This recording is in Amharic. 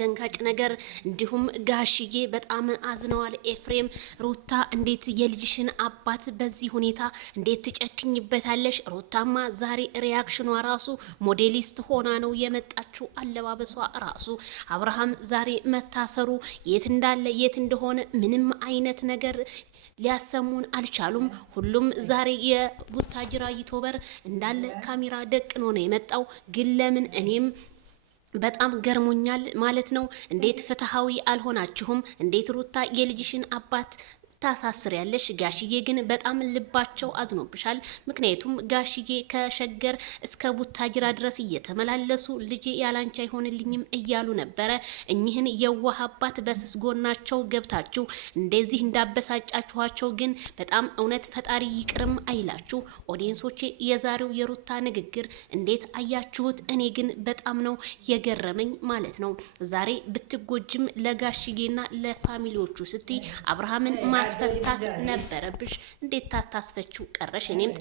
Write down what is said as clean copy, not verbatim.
አስደንጋጭ ነገር እንዲሁም ጋሽዬ በጣም አዝነዋል። ኤፍሬም ሩታ እንዴት የልጅሽን አባት በዚህ ሁኔታ እንዴት ትጨክኝበታለሽ? ሩታማ ዛሬ ሪያክሽኗ ራሱ ሞዴሊስት ሆና ነው የመጣችው። አለባበሷ ራሱ አብርሃም ዛሬ መታሰሩ የት እንዳለ የት እንደሆነ ምንም አይነት ነገር ሊያሰሙን አልቻሉም። ሁሉም ዛሬ የቡታጅራ ዩቲዩበር እንዳለ ካሜራ ደቅኖ ነው የመጣው። ግን ለምን እኔም በጣም ገርሞኛል ማለት ነው። እንዴት ፍትሃዊ አልሆናችሁም? እንዴት ሩታ የልጅሽን አባት ታሳስሪያለሽ? ጋሽዬ ግን በጣም ልባቸው አዝኖብሻል። ምክንያቱም ጋሽዬ ከሸገር እስከ ቡታጅራ ድረስ እየተመላለሱ ልጄ ያላንቺ አይሆንልኝም እያሉ ነበረ። እኚህን የዋህ አባት በስስ ጎናቸው ገብታችሁ እንደዚህ እንዳበሳጫችኋቸው ግን በጣም እውነት ፈጣሪ ይቅርም አይላችሁ። ኦዲየንሶቼ የዛሬው የሩታ ንግግር እንዴት አያችሁት? እኔ ግን በጣም ነው የገረመኝ ማለት ነው። ዛሬ ብትጎጅም ለጋሽዬና ለፋሚሊዎቹ ስትይ አብርሃምን ማስፈታት ነበረብሽ። እንዴት ታታስፈችው ቀረሽ? እኔም